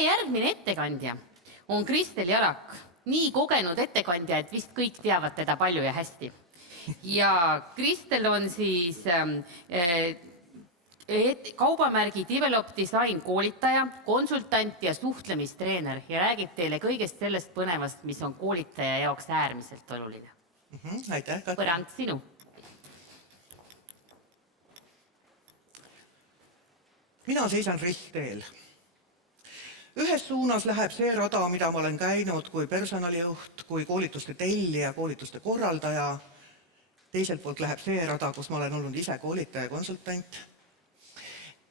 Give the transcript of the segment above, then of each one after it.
Meie järgmine ettekandja on Kristel Jarak, nii kogenud ettekandja, et vist kõik teavad teda palju ja hästi. Ja Kristel on siis kaubamärgi Develop Design koolitaja, konsultant ja suhtlemistreener ja räägib teile kõigest sellest põnevast, mis on koolitaja jaoks äärmiselt oluline. Aitäh, Katri. Põrand sinu. Mina seisan ristteel. Ühes suunas läheb see rada, mida ma olen käinud kui personalijuht, kui koolituste tellija, koolituste korraldaja. Teiselt poolt läheb see rada, kus ma olen olnud ise koolitaja ja konsultant.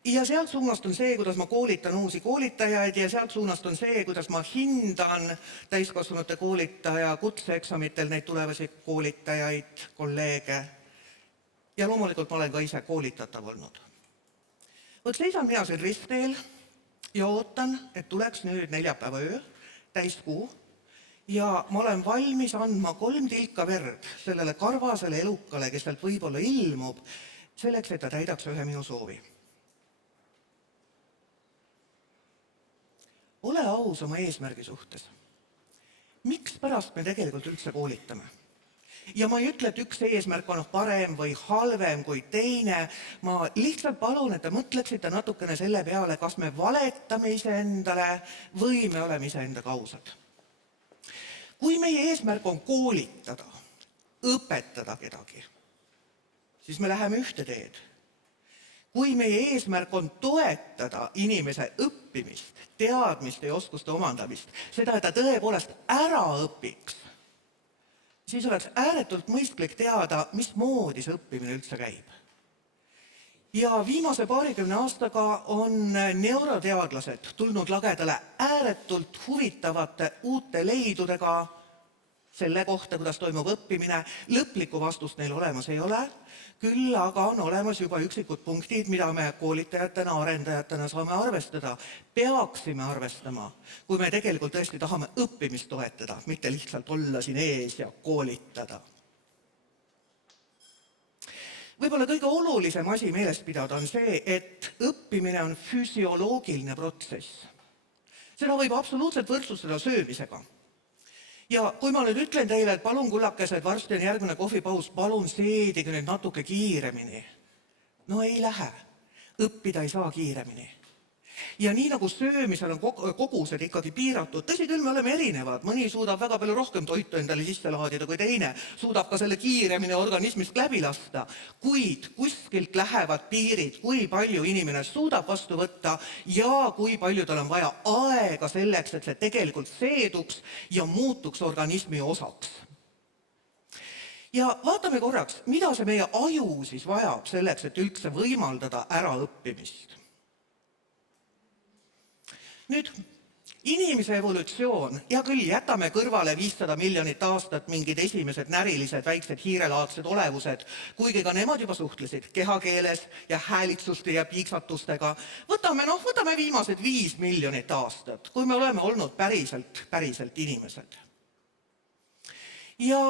Ja sealt suunast on see, kuidas ma koolitan uusi koolitajaid ja sealt suunast on see, kuidas ma hindan täiskasvanute koolitaja kutseeksamitel neid tulevasi koolitajaid, kolleege. Ja loomulikult ma olen ka ise koolitatav olnud. Võt seisan mina siin ristteel ja ootan, et tuleks nüüd neljapäeva öö, täiskuu, ja ma olen valmis andma 3 tilka verd sellele karvasele elukale, kes sealt võib-olla ilmub, selleks, et ta täidaks ühe minu soovi. Ole aus oma eesmärgi suhtes. Miks pärast me tegelikult üldse koolitame? Ja ma ei ütle, et üks eesmärk on parem või halvem kui teine. Ma lihtsalt palun, et te mõtleksite natukene selle peale, kas me valetame iseendale või me oleme iseendaga ausad. Kui meie eesmärk on koolitada, õpetada kedagi, siis me läheme ühte teed. Kui meie eesmärk on toetada inimese õppimist, teadmiste ja oskuste omandamist, seda, et ta tõepoolest ära õpiks, siis oleks ääretult mõistlik teada, mismoodi see õppimine üldse käib. Ja viimase 20 aastaga on neuroteadlased tulnud lagedale ääretult huvitavate uute leidudega selle kohta, kuidas toimub õppimine. Lõplikku vastust neil olemas ei ole, küll aga on olemas juba üksikud punktid, mida me koolitajatena, arendajatena saame arvestada. Peaksime arvestama, kui me tegelikult tõesti tahame õppimist toetada, mitte lihtsalt olla siin ees ja koolitada. Võib-olla kõige olulisem asi meelest pidada on see, et õppimine on füsioloogiline protsess. Seda võib absoluutselt võrdsustada söömisega. Ja kui ma nüüd ütlen teile, et palun kullakesed, varsti on järgmine kohvipaus, palun seedige nüüd natuke kiiremini. No ei lähe. Õppida ei saa kiiremini. Ja nii nagu söömisel on kogused ikkagi piiratud, tõsi küll, me oleme erinevad, mõni suudab väga palju rohkem toitu endale sisse laadida kui teine, suudab ka selle kiiremini organismist läbi lasta, kuid kuskilt lähevad piirid, kui palju inimene suudab vastu võtta ja kui palju tal on vaja aega selleks, et see tegelikult seeduks ja muutuks organismi osaks. Ja vaatame korraks, mida see meie aju siis vajab selleks, et üldse võimaldada äraõppimist. Nüüd, inimese evolutsioon, ja küll jätame kõrvale 500 miljonit aastat mingid esimesed närilised, väiksed hiirelaadsed olevused, kuigi ka nemad juba suhtlesid kehakeeles ja häälitsuste ja piiksatustega. Võtame viimased 5 miljonit aastat, kui me oleme olnud päriselt inimesed. Ja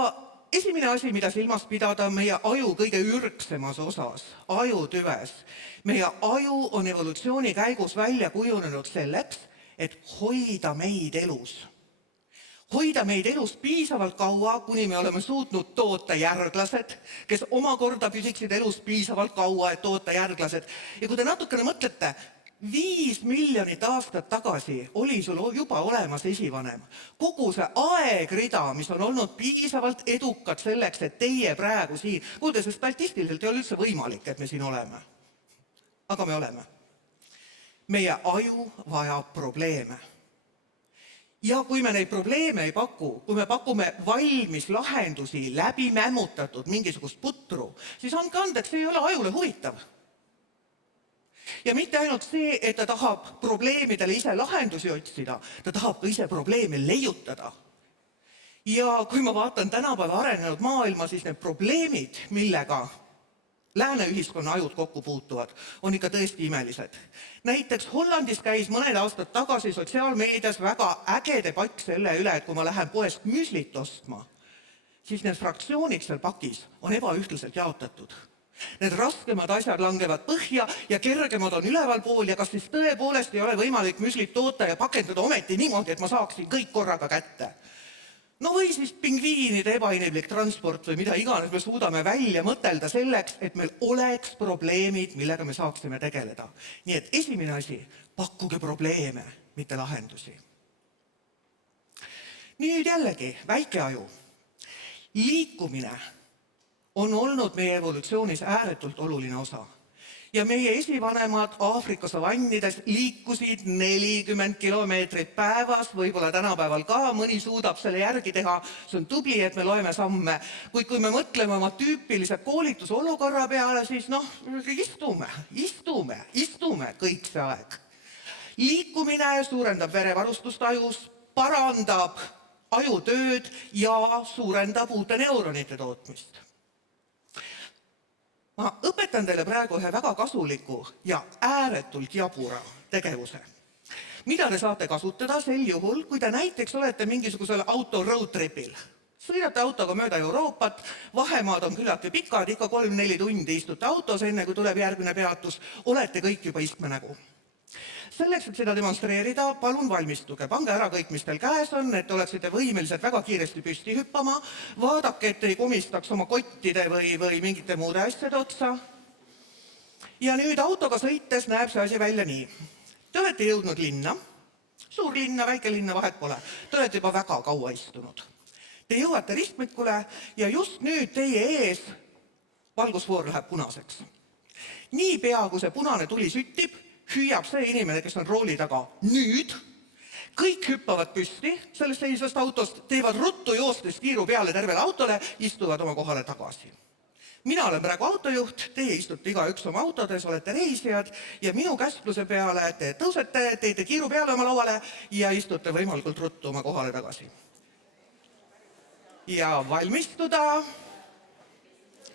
esimene asi, mida silmas pidada, on meie aju kõige ürgsemas osas, ajutüves. Meie aju on evolutsiooni käigus välja kujunenud selleks, et hoida meid elus. Hoida meid elus piisavalt kaua, kuni me oleme suutnud toota järglased, kes omakorda püsiksid elus piisavalt kaua, et toota järglased. Ja kui te natukene mõtlete, 5 miljonit aastat tagasi oli sul juba olemas esivanem. Kogu see aegrida, mis on olnud piisavalt edukad selleks, et teie praegu siin, kuulge, see statistiliselt ei ole üldse võimalik, et me siin oleme. Aga me oleme. Meie aju vajab probleeme. Ja kui me neid probleeme ei paku, kui me pakume valmis lahendusi läbi mämmutatud mingisugust putru, siis andke andeks, see ei ole ajule huvitav. Ja mitte ainult see, et ta tahab probleemidele ise lahendusi otsida, ta tahab ka ise probleeme leiutada. Ja kui ma vaatan tänapäeva arenenud maailma, siis need probleemid, millega lääne ühiskonna ajud kokku puutuvad, on ikka tõesti imelised. Näiteks Hollandis käis mõned aastad tagasi sotsiaalmeedias väga äge debatt selle üle, et kui ma lähen poest müslit ostma, siis need fraktsioonid seal pakis on ebaühtlaselt jaotatud. Need raskemad asjad langevad põhja ja kergemad on ülevalpool ja kas siis tõepoolest ei ole võimalik müslit toota ja pakendada ometi niimoodi, et ma saaksin kõik korraga kätte. No või siis pingviinide ebainimlik transport või mida iganes me suudame välja mõtelda selleks, et meil oleks probleemid, millega me saaksime tegeleda. Nii et esimene asi, pakkuge probleeme, mitte lahendusi. Nüüd jällegi, väike aju. Liikumine on olnud meie evolutsioonis ääretult oluline osa. Ja meie esivanemad Aafrika savannides liikusid 40 kilomeetrit päevas, võib-olla tänapäeval ka, mõni suudab selle järgi teha, see on tubli, et me loeme samme. Kuid kui me mõtleme oma tüüpilise koolitusolukorra peale, siis istume kõik see aeg. Liikumine suurendab verevarustust ajus, parandab ajutööd ja suurendab uute neuronite tootmist. Ma õpetan teile praegu ühe väga kasuliku ja ääretult jabura tegevuse, mida te saate kasutada sel juhul, kui te näiteks olete mingisugusel auto road tripil. Sõidate autoga mööda Euroopat, vahemaad on küllaltki pikad, ikka 3-4 tundi istute autos, enne kui tuleb järgmine peatus, olete kõik juba istmenägu. Selleks, et seda demonstreerida, palun valmistuge. Pange ära kõik, mis teil käes on, et oleksite võimelised väga kiiresti püsti hüppama. Vaadake, et ei komistaks oma kottide või mingite muude asjade otsa. Ja nüüd autoga sõites näeb see asi välja nii. Te olete jõudnud linna, suur linna, väike linna, vahet pole. Te olete juba väga kaua istunud. Te jõuate ristmikule ja just nüüd teie ees valgusfoor läheb punaseks. Nii pea, kui see punane tuli süttib, hüüab see inimene, kes on rooli taga. Nüüd kõik hüppavad püsti sellest seisvast autost, teevad ruttu joostes kiiru peale tervele autole, istuvad oma kohale tagasi. Mina olen praegu autojuht, teie istute igaüks oma autodes, olete reisijad ja minu käskluse peale te tõusete, teete kiiru peale oma lauale ja istute võimalikult ruttu oma kohale tagasi. Ja valmistuda.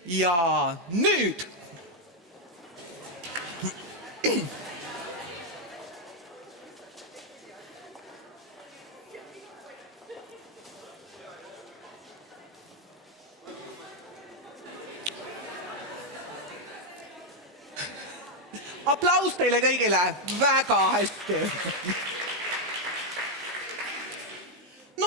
Ja nüüd! Aplaus teile kõigile, väga hästi.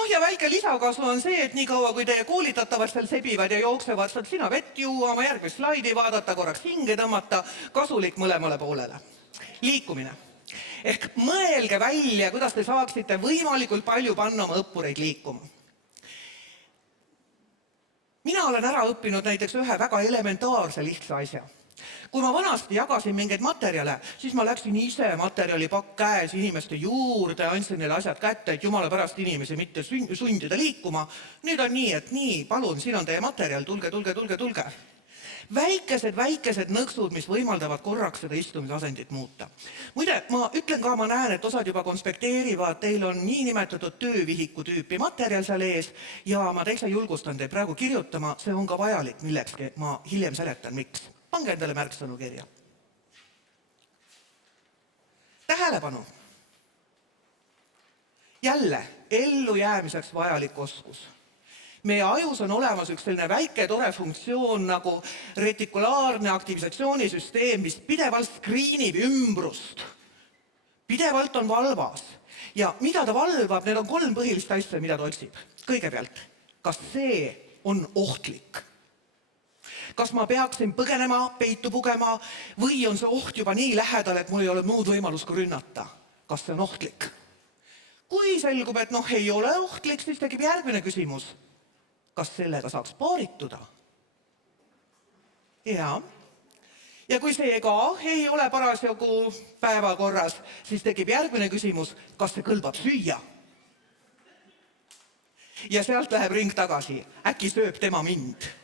Ja väike lisakasu on see, et nii kaua, kui teie koolitatavad seal sebivad ja jooksevad, saad sina vett juua, oma järgmist slaidi vaadata, korraks hinge tõmmata, kasulik mõlemale poolele. Liikumine. Ehk mõelge välja, kuidas te saaksite võimalikult palju panna oma õppureid liikuma. Mina olen ära õppinud näiteks ühe väga elementaarse lihtsa asja. Kui ma vanasti jagasin mingeid materjale, siis ma läksin ise materjalipakk käes inimeste juurde, andsin neile asjad kätte, et jumala pärast inimesi mitte sundida liikuma. Nüüd on nii, et nii, palun, siin on teie materjal, tulge. Väikesed nõksud, mis võimaldavad korraks seda istumisasendit muuta. Muide, ma ütlen ka, ma näen, et osad juba konspekteerivad, teil on niinimetatud töövihiku tüüpi materjal seal ees ja ma täitsa julgustan teid praegu kirjutama, see on ka vajalik millekski, ma hiljem seletan, miks. Pange endale märksõnu kirja. Tähelepanu. Jälle, ellujäämiseks vajalik oskus. Meie ajus on olemas üks selline väike tore funktsioon nagu retikulaarne aktivisatsioonisüsteem, mis pidevalt skriinib ümbrust. Pidevalt on valvas. Ja mida ta valvab, need on 3 põhilist asja, mida ta otsib. Kõigepealt, kas see on ohtlik? Kas ma peaksin põgenema, peitu pugema või on see oht juba nii lähedal, et mul ei ole muud võimalus kui rünnata? Kas see on ohtlik? Kui selgub, et ei ole ohtlik, siis tekib järgmine küsimus. Kas sellega saaks paarituda? Ja kui see ka ei ole parasjagu päevakorras, siis tekib järgmine küsimus, kas see kõlbab süüa? Ja sealt läheb ring tagasi. Äkki sööb tema mind?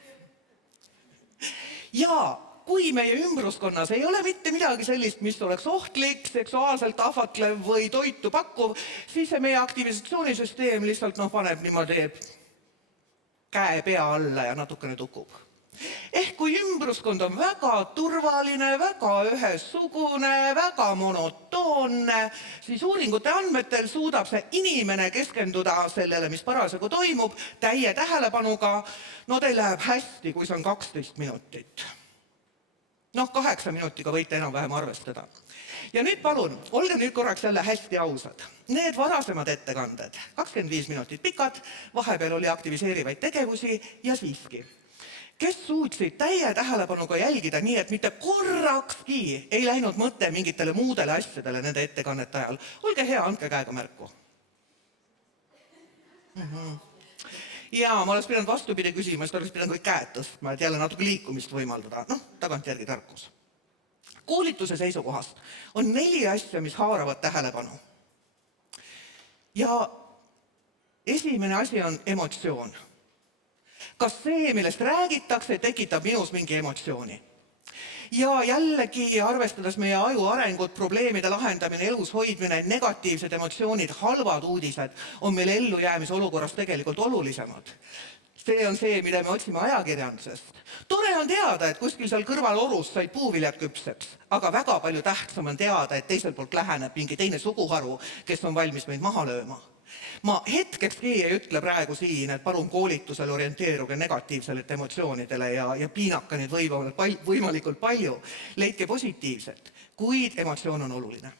Ja kui meie ümbruskonnas ei ole mitte midagi sellist, mis oleks ohtlik, seksuaalselt ahvatlev või toitu pakkuv, siis see meie aktivisatsioonisüsteem lihtsalt paneb niimoodi käe pea alla ja natukene tukub. Ehk kui ümbruskond on väga turvaline, väga ühesugune, väga monotoonne, siis uuringute andmetel suudab see inimene keskenduda sellele, mis parasjagu toimub, täie tähelepanuga. Teil läheb hästi, kui see on 12 minutit. Noh, 8 minutiga võite enam-vähem arvestada. Ja nüüd palun, olge nüüd korraks jälle hästi ausad. Need varasemad ettekanded, 25 minutit pikad, vahepeal oli aktiviseerivaid tegevusi ja siiski. Kes suutsid täie tähelepanuga jälgida nii, et mitte korrakski ei läinud mõte mingitele muudele asjadele nende ettekannete ajal? Olge hea, andke käega märku. Ja ma oleks pidanud vastupidi küsima, sest oleks pidanud kõik käed tõstma, et jälle natuke liikumist võimaldada. Noh, tagantjärgi tarkus. Koolituse seisukohast on 4 asja, mis haaravad tähelepanu. Ja esimene asi on emotsioon. Kas see, millest räägitakse, tekitab minus mingi emotsiooni? Ja jällegi, arvestades meie aju arengut, probleemide lahendamine, elus hoidmine, negatiivsed emotsioonid, halvad uudised on meil ellujäämise olukorras tegelikult olulisemad. See on see, mida me otsime ajakirjandusest. Tore on teada, et kuskil seal kõrval orus said puuviljad küpseks, aga väga palju tähtsam on teada, et teiselt poolt läheneb mingi teine suguharu, kes on valmis meid maha lööma. Ma hetkekski ei ütle praegu siin, et palun koolitusel orienteeruge negatiivsetele emotsioonidele ja piinaka neid võimalikult palju. Leidke positiivselt, kuid emotsioon on oluline.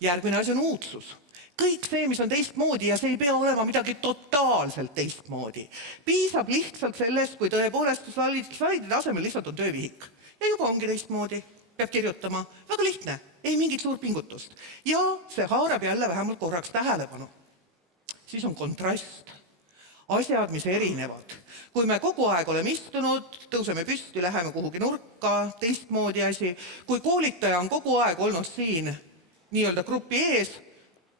Järgmine asi on uudsus. Kõik see, mis on teistmoodi ja see ei pea olema midagi totaalselt teistmoodi. Piisab lihtsalt sellest, kui tõepoolest slaidide asemel lihtsalt on töövihik. Ja juba ongi teistmoodi. Peab kirjutama. Väga lihtne. Ei mingit suurt pingutust. Ja see haarab jälle vähemalt korraks tähelepanu. Siis on kontrast. Asjad, mis erinevad. Kui me kogu aeg oleme istunud, tõuseme püsti, läheme kuhugi nurka, teistmoodi asi. Kui koolitaja on kogu aeg olnud siin nii-öelda grupi ees,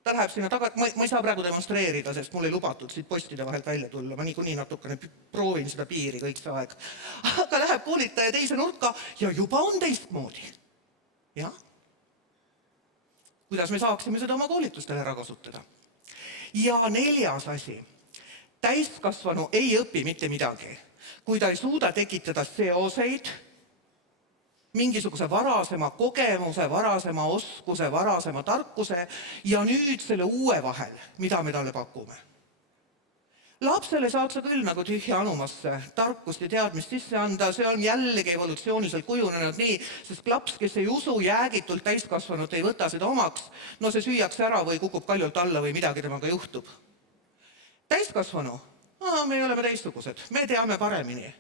ta läheb sinna tagasi, ma ei saa praegu demonstreerida, sest mul ei lubatud siit postide vahelt välja tulla, ma niikuinii natukene proovin seda piiri kõik see aeg. Aga läheb koolitaja teise nurka ja juba on teistmoodi. Ja? Kuidas me saaksime seda oma koolitustele ära kasutada? Ja 4. asi. Täiskasvanu ei õpi mitte midagi, kui ta ei suuda tekitada seoseid, mingisuguse varasema kogemuse, varasema oskuse, varasema tarkuse ja nüüd selle uue vahel, mida me talle pakume. Lapsele saad sa küll nagu tühja anumasse tarkust ja teadmist sisse anda, see on jällegi evolutsiooniliselt kujunenud nii, sest laps, kes ei usu jäägitult täiskasvanut, ei võta seda omaks, no see süüakse ära või kukub kaljult alla või midagi temaga juhtub. Täiskasvanu, me oleme teistsugused, me teame paremini.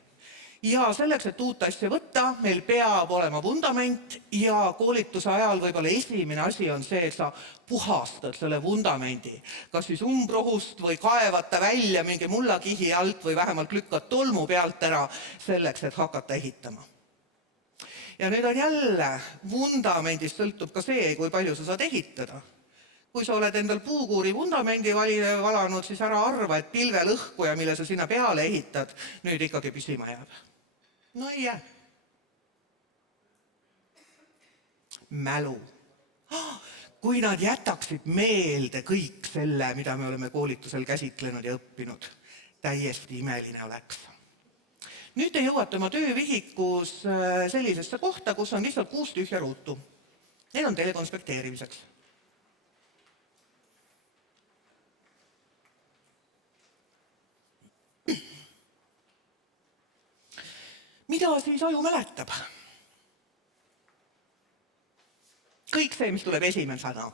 Ja selleks, et uut asja võtta, meil peab olema vundament ja koolituse ajal võib-olla esimene asi on see, et sa puhastad selle vundamendi. Kas siis umbrohust või kaevad ta välja mingi mullakihi alt või vähemalt lükkad tolmu pealt ära selleks, et hakata ehitama. Ja nüüd on jälle, vundamendist sõltub ka see, kui palju sa saad ehitada. Kui sa oled endal puukuuri vundamendi valanud, siis ära arva, et pilvelõhkuja, mille sa sinna peale ehitad, nüüd ikkagi püsima jääb. No ei jää. Mälu. Kui nad jätaksid meelde kõik selle, mida me oleme koolitusel käsitlenud ja õppinud, täiesti imeline oleks. Nüüd te jõuate oma töövihikus sellisesse kohta, kus on lihtsalt 6 tühja ruutu. Need on teile konspekteerimiseks. Mida siis aju mäletab? Kõik see, mis tuleb esimesena.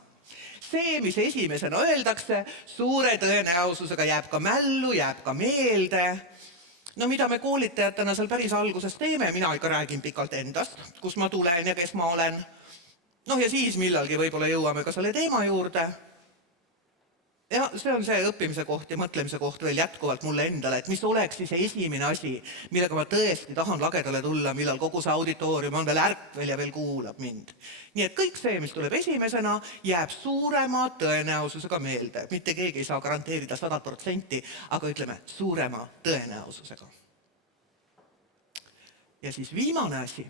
See, mis esimesena öeldakse, suure tõenäosusega jääb ka mällu, jääb ka meelde. No mida me koolitajatena seal päris alguses teeme, mina ikka räägin pikalt endast, kus ma tulen ja kes ma olen. Noh ja siis millalgi võib-olla jõuame ka selle teema juurde. Ja see on see õppimise koht ja mõtlemise koht veel jätkuvalt mulle endale, et mis oleks siis esimene asi, millega ma tõesti tahan lagedale tulla, millal kogu see auditoorium on veel ärkvel ja veel kuulab mind. Nii et kõik see, mis tuleb esimesena, jääb suurema tõenäosusega meelde. Mitte keegi ei saa garanteerida 100%, aga ütleme suurema tõenäosusega. Ja siis viimane asi.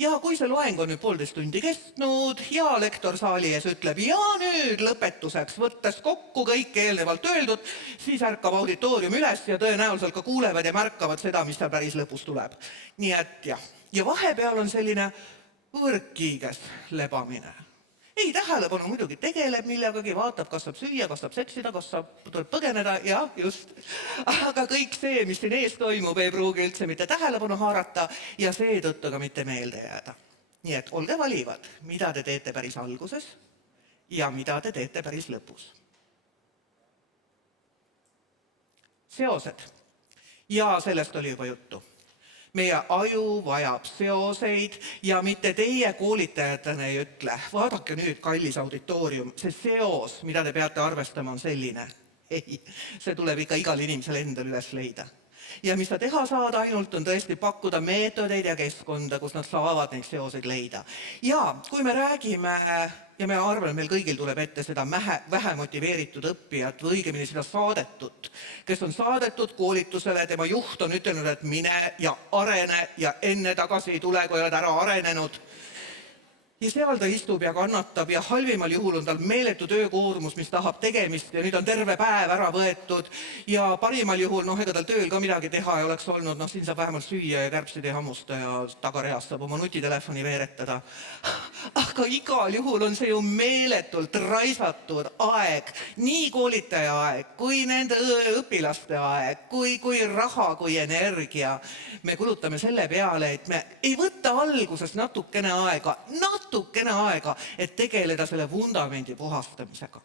Ja kui see loeng on nüüd 1,5 tundi kestnud ja lektor saali ees ütleb, ja nüüd lõpetuseks, võttes kokku kõik eelnevalt öeldud, siis ärkab auditoorium üles ja tõenäoliselt ka kuulevad ja märkavad seda, mis seal päris lõpus tuleb. Nii et jah. Ja vahepeal on selline võõrkiiges lebamine. ei, tähelepanu muidugi tegeleb millegagi, vaatab, kas saab süüa, kas saab seksida, kas saab, tuleb põgeneda, jah, just. Aga kõik see, mis siin ees toimub, ei pruugi üldse mitte tähelepanu haarata ja seetõttu ka mitte meelde jääda. Nii et olge valivad, mida te teete päris alguses ja mida te teete päris lõpus. Seosed. Ja sellest oli juba juttu. Meie aju vajab seoseid ja mitte teie koolitajatena ei ütle. Vaadake nüüd, kallis auditoorium, see seos, mida te peate arvestama, on selline. Ei, see tuleb ikka igal inimesel endal üles leida. Ja mis ta teha saada ainult, on tõesti pakkuda meetodeid ja keskkonda, kus nad saavad neid seoseid leida. Ja kui me räägime, ja me arvame, meil kõigil tuleb ette seda vähe motiveeritud õppijat või õigemini seda saadetut, kes on saadetud koolitusele, tema juht on ütelnud, et mine ja arene ja enne tagasi ei tule, kui oled ära arenenud. Ja seal ta istub ja kannatab ja halvimal juhul on tal meeletu töökoormus, mis tahab tegemist ja nüüd on terve päev ära võetud ja parimal juhul, ega tal tööl ka midagi teha ei oleks olnud, siin saab vähemalt süüa ja kärbsid ei hammusta ja tagareas saab oma nutitelefoni veeretada. Aga igal juhul on see ju meeletult raisatud aeg, nii koolitaja aeg, kui nende õpilaste aeg, kui raha, kui energia. Me kulutame selle peale, et me ei võta alguses natukene aega, et tegeleda selle vundamendi puhastamisega.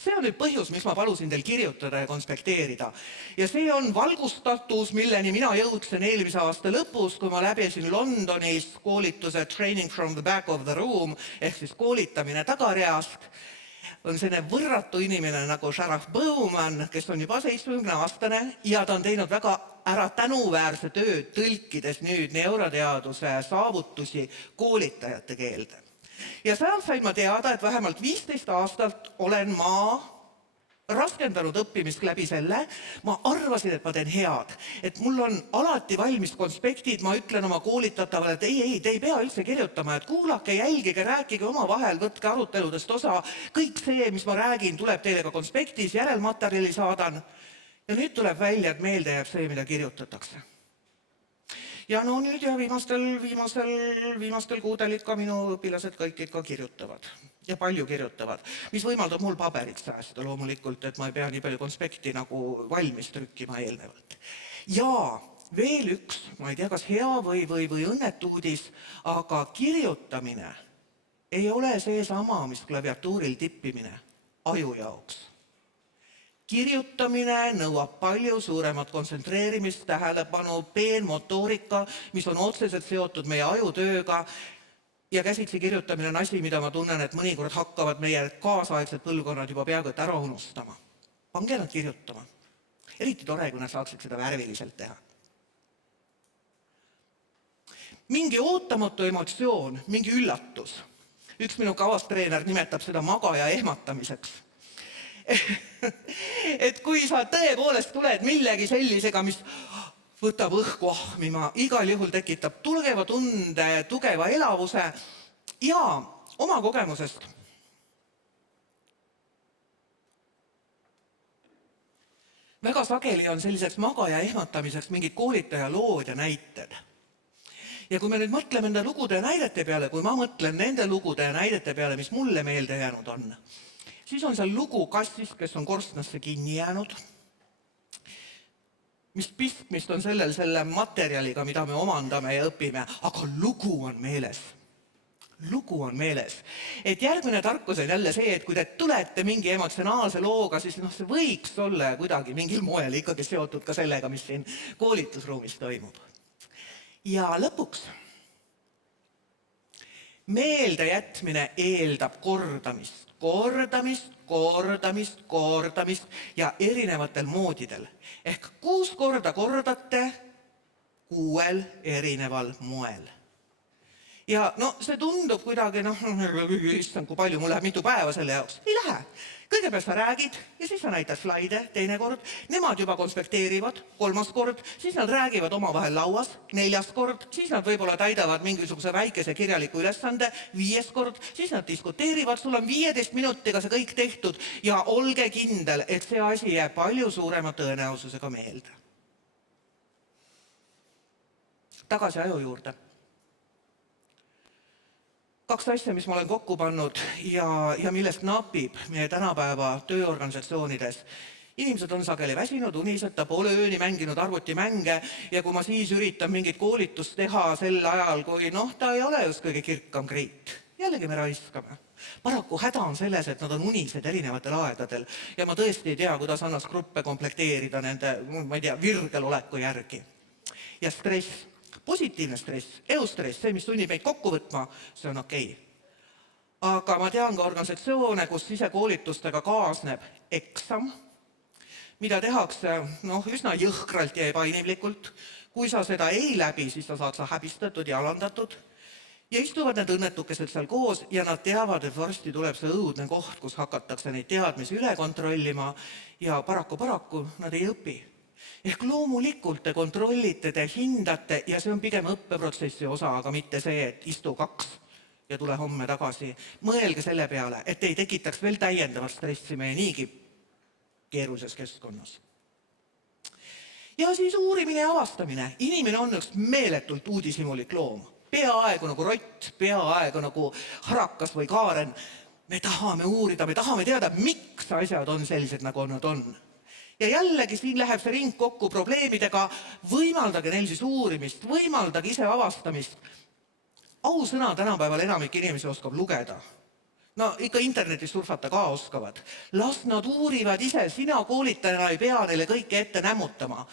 See on nüüd põhjus, mis ma palusin teil kirjutada ja konspekteerida. Ja see on valgustatus, milleni mina jõudsin eelmise aasta lõpus, kui ma läbisin Londonis koolituse Training from the back of the room, ehk siis koolitamine tagareast. On selline võrratu inimene nagu Sharaf Bowman, kes on juba 70-aastane ja ta on teinud väga ära tänuväärse tööd tõlkides nüüd neuroteaduse saavutusi koolitajate keelde. Ja seal sain ma teada, et vähemalt 15 aastat olen ma raskendanud õppimist läbi selle, ma arvasin, et ma teen head, et mul on alati valmis konspektid, ma ütlen oma koolitatavale, et ei, te ei pea üldse kirjutama, et kuulake, jälgige, rääkige oma vahel, võtke aruteludest osa, kõik see, mis ma räägin, tuleb teile ka konspektis, järelmaterjali saadan ja nüüd tuleb välja, et meelde jääb see, mida kirjutatakse. Ja nüüd ja viimastel kuudel ikka minu õpilased kõik ikka kirjutavad. Ja palju kirjutavad, mis võimaldab mul paberit säästa loomulikult, et ma ei pea nii palju konspekti nagu valmis trükkima eelnevalt. Ja veel üks, ma ei tea, kas hea või õnnetu uudis, aga kirjutamine ei ole see sama, mis klaviatuuril tippimine aju jaoks. Kirjutamine nõuab palju suuremat kontsentreerimist, tähelepanu, peenmotoorika, mis on otseselt seotud meie ajutööga ja käsitsi kirjutamine on asi, mida ma tunnen, et mõnikord hakkavad meie kaasaegsed põlvkonnad juba peaaegu ära unustama. Pange nad kirjutama. Eriti tore, kui nad saaksid seda värviliselt teha. Mingi ootamatu emotsioon, mingi üllatus. Üks minu kavastreener nimetab seda magaja ehmatamiseks. Et kui sa tõepoolest tuled millegi sellisega, mis võtab õhku ahmima, igal juhul tekitab tugeva tunde, tugeva elavuse ja oma kogemusest. Väga sageli on selliseks magaja ehmatamiseks mingid koolitaja lood ja näited. Ja kui me nüüd mõtleme nende lugude ja näidete peale, kui ma mõtlen nende lugude ja näidete peale, mis mulle meelde jäänud on, siis on seal lugu kassist, kes on korstnasse kinni jäänud. Mis pistmist on selle materjaliga, mida me omandame ja õpime, aga lugu on meeles. Lugu on meeles. Et järgmine tarkus on jälle see, et kui te tulete mingi emotsionaalse looga, siis see võiks olla kuidagi mingil moel ikkagi seotud ka sellega, mis siin koolitusruumis toimub. Ja lõpuks. Meeldejätmine eeldab kordamist ja erinevatel moodidel. Ehk 6 korda kordate 6 erineval moel. Ja see tundub kuidagi, issand, kui palju mul läheb mitu päeva selle jaoks. Ei lähe. Kõigepealt sa räägid ja siis sa näitad slaide teine kord. Nemad juba konspekteerivad 3. kord, siis nad räägivad omavahel lauas 4. kord, siis nad võib-olla täidavad mingisuguse väikese kirjaliku ülesande 5. kord, siis nad diskuteerivad, sul on 15 minutiga see kõik tehtud ja olge kindel, et see asi jääb palju suurema tõenäosusega meelde. Tagasi aju juurde. 2 asja, mis ma olen kokku pannud ja millest napib meie tänapäeva tööorganisatsioonides. Inimesed on sageli väsinud, uniseta, poole ööni mänginud arvutimänge ja kui ma siis üritan mingit koolitust teha sel ajal, kui ta ei ole just kõige kirkam kriit, jällegi me raiskame. Paraku häda on selles, et nad on unised erinevatel aegadel ja ma tõesti ei tea, kuidas annaks gruppe komplekteerida nende, ma ei tea, virgel oleku järgi. Ja stress, positiivne stress, eustress, see, mis sunnib meid kokku võtma, see on okei. Aga ma tean ka organisatsioone, kus sisekoolitustega kaasneb eksam, mida tehakse üsna jõhkralt ja ebainimlikult. Kui sa seda ei läbi, siis sa saad häbistatud ja alandatud. Ja istuvad need õnnetukesed seal koos ja nad teavad, et varsti tuleb see õudne koht, kus hakatakse neid teadmisi üle kontrollima ja paraku nad ei õpi. Ehk loomulikult te kontrollite, te hindate ja see on pigem õppeprotsessi osa, aga mitte see, et istu 2 ja tule homme tagasi. Mõelge selle peale, et ei tekitaks veel täiendavat stressi meie niigi keerulises keskkonnas. Ja siis uurimine ja avastamine. Inimene on üks meeletult uudishimulik loom. Peaaegu nagu rott, peaaegu nagu harakas või kaaren. Me tahame uurida, me tahame teada, miks asjad on sellised, nagu nad on. Ja jällegi siin läheb see ring kokku probleemidega. Võimaldage neil siis uurimist, võimaldage ise avastamist. Ausõna tänapäeval enamik inimesi oskab lugeda. Ikka internetis surfata ka oskavad. Las nad uurivad ise, sina koolitajana ei pea neile kõike ette nämmutama.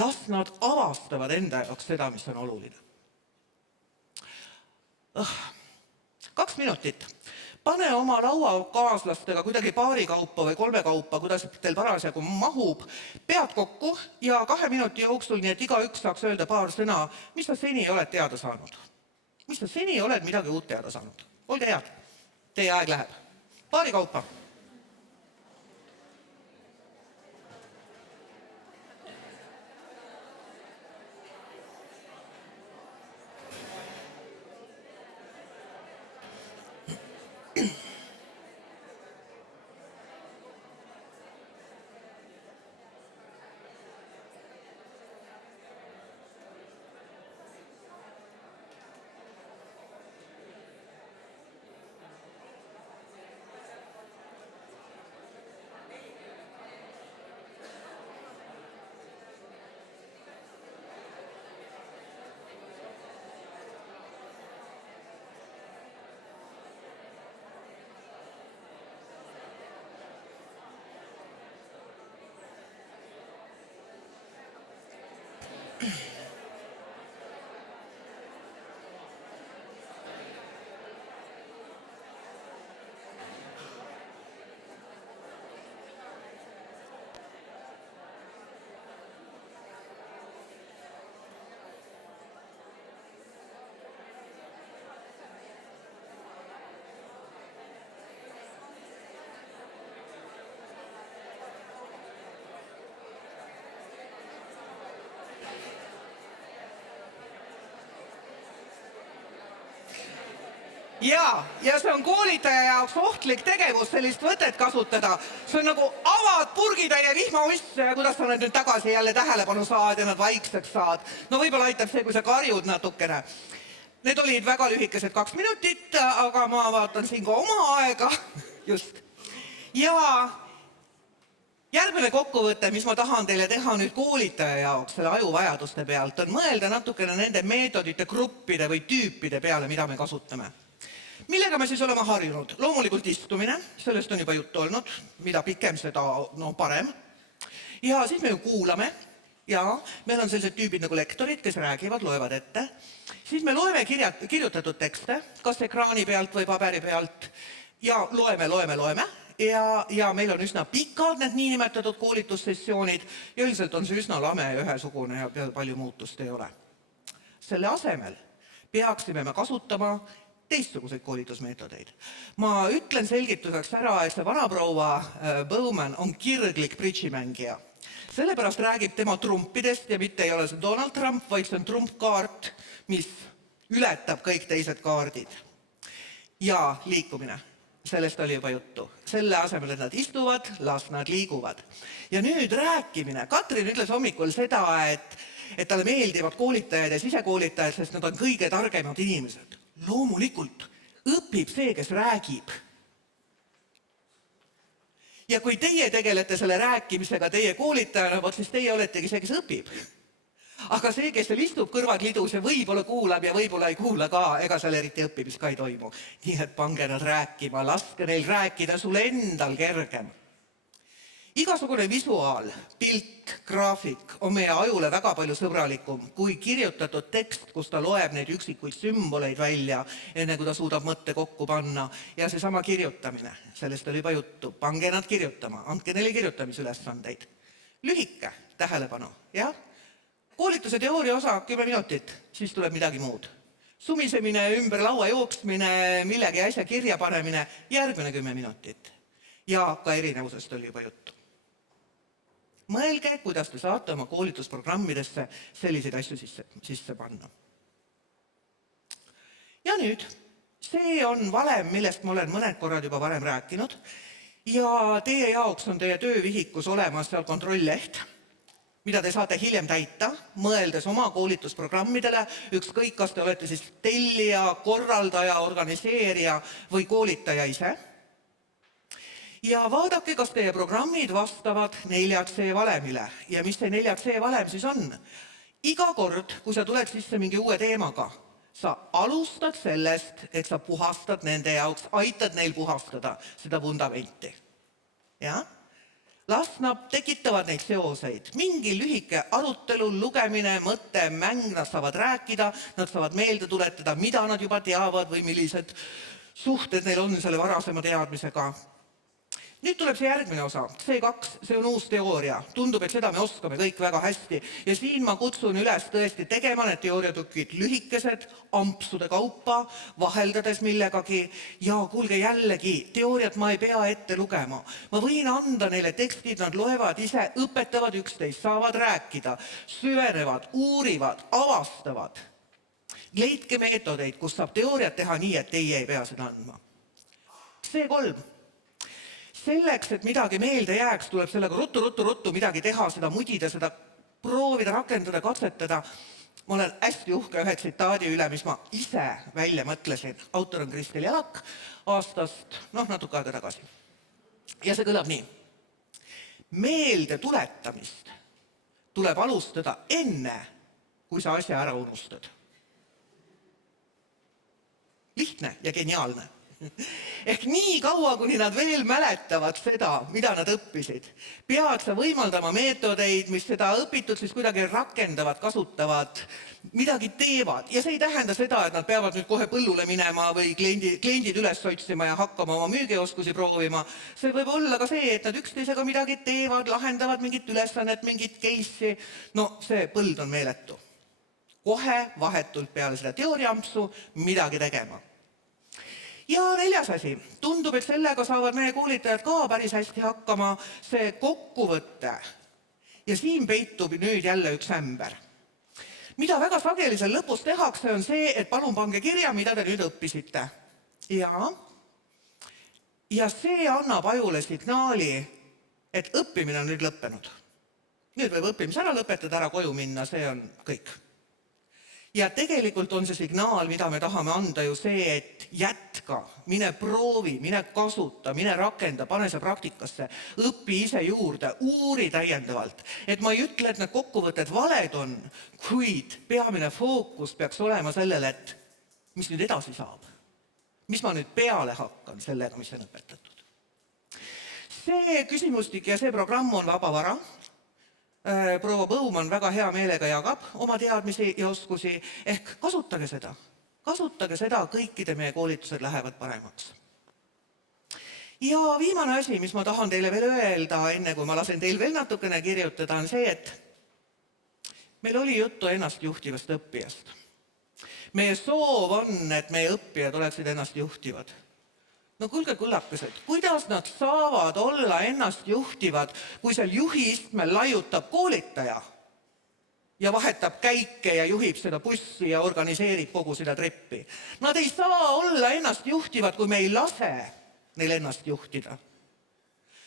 Las nad avastavad enda jaoks seda, mis on oluline. 2 minutit. Pane oma lauakaaslastega kuidagi paari kaupa või 3 kaupa, kuidas teil parasjagu mahub, pead kokku ja 2 minuti jooksul, nii et igaüks saaks öelda paar sõna, mis sa seni oled teada saanud. Mis sa seni oled midagi uut teada saanud. Olge head. Teie aeg läheb. Paari kaupa. Ja see on koolitaja jaoks ohtlik tegevus sellist võtet kasutada. See on nagu avad purgitäie vihmauisse ja kuidas sa nüüd tagasi jälle tähelepanu saad ja nad vaikseks saad. Võib-olla aitab see, kui sa karjud natukene. Need olid väga lühikesed 2 minutit, aga ma vaatan siin ka oma aega. Just. Ja järgmine kokkuvõte, mis ma tahan teile teha nüüd koolitaja jaoks selle ajuvajaduste pealt, on mõelda natukene nende meetodite, gruppide või tüüpide peale, mida me kasutame. Millega me siis oleme harjunud? Loomulikult istumine, sellest on juba juttu olnud, mida pikem seda parem. Ja siis me ju kuulame ja meil on sellised tüübid nagu lektorid, kes räägivad, loevad ette. Siis me loeme kirjutatud tekste, kas ekraani pealt või paberi pealt ja loeme. Ja meil on üsna pikad need niinimetatud koolitussessioonid ja üldiselt on see üsna lame ja ühesugune ja palju muutust ei ole. Selle asemel peaksime me kasutama teistsuguseid koolitusmeetodeid. Ma ütlen selgituseks ära, et see vanaproua Bowman on kirglik bridžimängija. Sellepärast räägib tema trumpidest ja mitte ei ole see Donald Trump, vaid see on trumpkaart, mis ületab kõik teised kaardid. Ja liikumine. Sellest oli juba juttu. Selle asemel, et nad istuvad, las nad liiguvad. Ja nüüd rääkimine. Katrin ütles hommikul seda, et talle meeldivad koolitajad ja sisekoolitajad, sest nad on kõige targemad inimesed. Loomulikult õpib see, kes räägib. Ja kui teie tegelete selle rääkimisega teie koolitajana, siis teie oletegi see, kes õpib. Aga see, kes seal istub kõrvad lidus ja võib-olla kuulab ja võib-olla ei kuula ka, ega seal eriti õppimist ka ei toimu. Nii et pange nad rääkima, laske neil rääkida, sul endal kergem. Igasugune visuaal, pilt, graafik on meie ajule väga palju sõbralikum kui kirjutatud tekst, kus ta loeb neid üksikuid sümboleid välja, enne kui ta suudab mõtte kokku panna. Ja seesama kirjutamine, sellest oli juba juttu. Pange nad kirjutama, andke neile kirjutamisülesandeid. Lühike tähelepanu, jah? Koolituse teooria osa 10 minutit, siis tuleb midagi muud. Sumisemine, ümber laua jooksmine, millegi asja kirja panemine, järgmine 10 minutit. Ja ka erinevusest oli juba juttu. Mõelge, kuidas te saate oma koolitusprogrammidesse selliseid asju sisse panna. Ja nüüd, see on valem, millest ma olen mõned korrad juba varem rääkinud ja teie jaoks on teie töövihikus olemas seal kontrollleht, mida te saate hiljem täita, mõeldes oma koolitusprogrammidele, ükskõik kas te olete siis tellija, korraldaja, organiseerija või koolitaja ise. Ja vaadake, kas teie programmid vastavad 4C valemile. Ja mis see 4C valem siis on? Iga kord, kui sa tuled sisse mingi uue teemaga, sa alustad sellest, et sa puhastad nende jaoks, aitad neil puhastada seda vundamenti. Ja? Las nad tekitavad neid seoseid. Mingi lühike arutelu, lugemine, mõte, mäng, nad saavad rääkida, nad saavad meelde tuletada, mida nad juba teavad või millised suhted neil on selle varasema teadmisega. Nüüd tuleb see järgmine osa, C2, see on uus teooria. Tundub, et seda me oskame kõik väga hästi. Ja siin ma kutsun üles tõesti tegema need teooriatükid lühikesed, ampsude kaupa, vaheldades millegagi. Ja kuulge jällegi, teooriat ma ei pea ette lugema. Ma võin anda neile tekstid, nad loevad ise, õpetavad üksteist, saavad rääkida, süvenevad, uurivad, avastavad. Leidke meetodeid, kus saab teooriat teha nii, et teie ei pea seda andma. C3. Selleks, et midagi meelde jääks, tuleb sellega ruttu midagi teha, seda mudida, seda proovida, rakendada, katsetada. Ma olen hästi uhke ühe tsitaadi üle, mis ma ise välja mõtlesin. Autor on Kristel Jalak aastast, natuke aega tagasi. Ja see kõlab nii. Meelde tuletamist tuleb alustada enne, kui sa asja ära unustad. Lihtne ja geniaalne. Ehk nii kaua, kuni nad veel mäletavad seda, mida nad õppisid, pead sa võimaldama meetodeid, mis seda õpitud siis kuidagi rakendavad, kasutavad, midagi teevad. Ja see ei tähenda seda, et nad peavad nüüd kohe põllule minema või kliendid üles otsima ja hakkama oma müügioskusi proovima. See võib olla ka see, et nad üksteisega midagi teevad, lahendavad mingit ülesannet, mingit case'i. No see põld on meeletu. Kohe vahetult peale seda teooriampsu midagi tegema. Ja 4. asi. Tundub, et sellega saavad meie koolitajad ka päris hästi hakkama, see kokkuvõtte. Ja siin peitub nüüd jälle üks ämber. Mida väga sageli seal lõpus tehakse, on see, et palun pange kirja, mida te nüüd õppisite. Ja see annab ajule signaali, et õppimine on nüüd lõppenud. Nüüd võib õppimise ära lõpetada, ära koju minna, see on kõik. Ja tegelikult on see signaal, mida me tahame anda ju see, et jätka, mine proovi, mine kasuta, mine rakenda, pane see praktikasse, õpi ise juurde, uuri täiendavalt. Et ma ei ütle, et need kokkuvõtted valed on, kuid peamine fookus peaks olema sellele, et mis nüüd edasi saab. Mis ma nüüd peale hakkan sellega, mis on õpetatud. See küsimustik ja see programm on vabavara. Proua Põumann väga hea meelega jagab oma teadmisi ja oskusi, ehk kasutage seda. Kasutage seda, kõikide meie koolitused lähevad paremaks. Ja viimane asi, mis ma tahan teile veel öelda, enne kui ma lasen teil veel natukene kirjutada, on see, et meil oli juttu ennast juhtivast õppijast. Meie soov on, et meie õppijad oleksid ennast juhtivad. No kuulge kullakesed, kuidas nad saavad olla ennast juhtivad, kui seal juhi istmel laiutab koolitaja ja vahetab käike ja juhib seda bussi ja organiseerib kogu seda treppi. Nad ei saa olla ennast juhtivad, kui me ei lase neil ennast juhtida.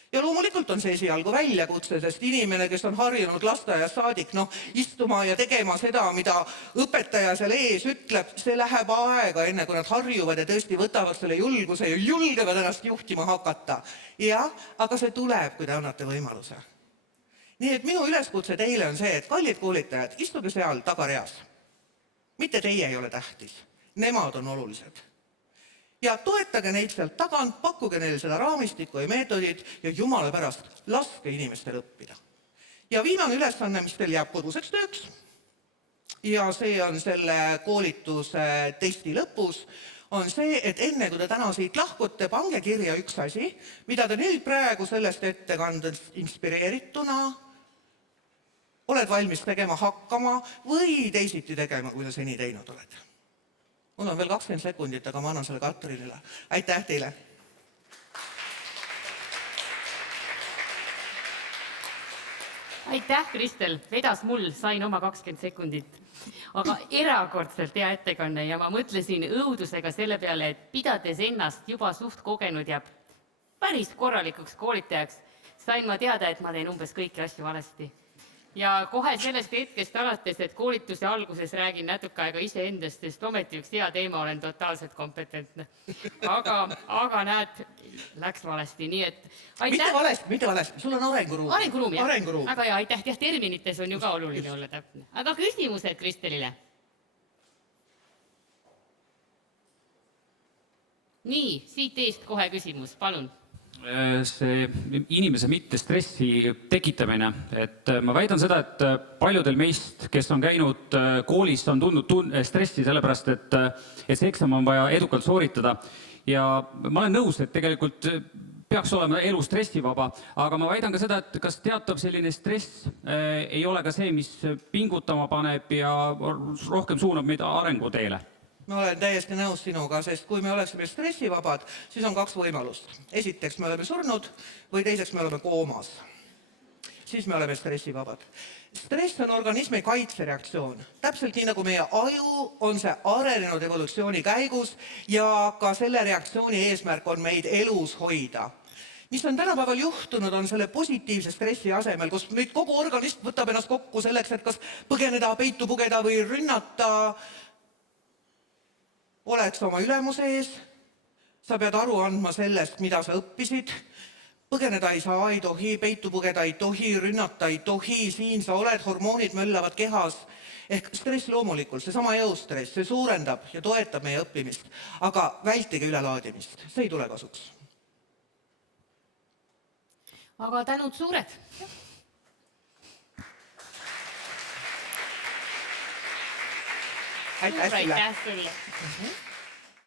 Ja loomulikult on see esialgu väljakutse, sest inimene, kes on harjunud lasteaias saadik, istuma ja tegema seda, mida õpetaja seal ees ütleb, see läheb aega, enne kui nad harjuvad ja tõesti võtavad selle julguse ja julgevad ennast juhtima hakata. Jah, aga see tuleb, kui te annate võimaluse. Nii et minu üleskutse teile on see, et kallid koolitajad, istuge seal tagareas. Mitte teie ei ole tähtis, nemad on olulised. Ja toetage neid sealt tagant, pakkuge neile seda raamistikku ja meetodid ja jumala pärast, laske inimestel õppida. Ja viimane ülesanne, mis teil jääb koduseks tööks, ja see on selle koolituse testi lõpus, on see, et enne kui te täna siit lahkute, pange kirja üks asi, mida te nüüd praegu sellest ettekandest inspireerituna oled valmis tegema hakkama või teisiti tegema, kui te seni teinud oled. Mul on veel 20 sekundit, aga ma annan selle Katrinile. Aitäh teile! Aitäh, Kristel! Vedas mul, sain oma 20 sekundit. Aga erakordselt hea ettekanne ja ma mõtlesin õudusega selle peale, et pidades ennast juba suht kogenud ja päris korralikuks koolitajaks, sain ma teada, et ma teen umbes kõiki asju valesti. Ja kohe sellest hetkest alates, et koolituse alguses räägin natuke aega iseendast, sest ometi üks hea teema olen totaalselt kompetentne. Aga näed, läks valesti, nii et aitäh. Mitte valesti, sul on arenguruum. Arenguruum. Aga ja, aitäh, terminites on ju ka oluline olla täpne. Aga küsimused Kristelile. Nii, siit eest kohe küsimus, palun. See inimese mitte stressi tekitamine, et ma väidan seda, et paljudel meist, kes on käinud koolis, on tundnud stressi sellepärast, et see eksam on vaja edukalt sooritada ja ma olen nõus, et tegelikult peaks olema elu stressivaba, aga ma väidan ka seda, et kas teatav selline stress ei ole ka see, mis pingutama paneb ja rohkem suunab meid arenguteele. Ma olen täiesti nõus sinuga, sest kui me oleksime stressivabad, siis on 2 võimalust. Esiteks me oleme surnud või teiseks me oleme koomas. Siis me oleme stressivabad. Stress on organismi kaitsereaktsioon. Täpselt nii nagu meie aju on see arenenud evolutsiooni käigus ja ka selle reaktsiooni eesmärk on meid elus hoida. Mis on tänapäeval juhtunud, on selle positiivse stressi asemel, kus nüüd kogu organism võtab ennast kokku selleks, et kas põgeneda, peitu pugeda või rünnata. Oled sa oma ülemuse ees, sa pead aru andma sellest, mida sa õppisid, põgeneda ei saa, ei tohi, peitu pugeda ei tohi, rünnata ei tohi, siin sa oled, hormoonid möllavad kehas. Ehk stress loomulikult, see sama jõustress, see suurendab ja toetab meie õppimist, aga vältige ülelaadimist, see ei tule kasuks. Aga tänud suured! Aitäh sulle! Aitäh sulle!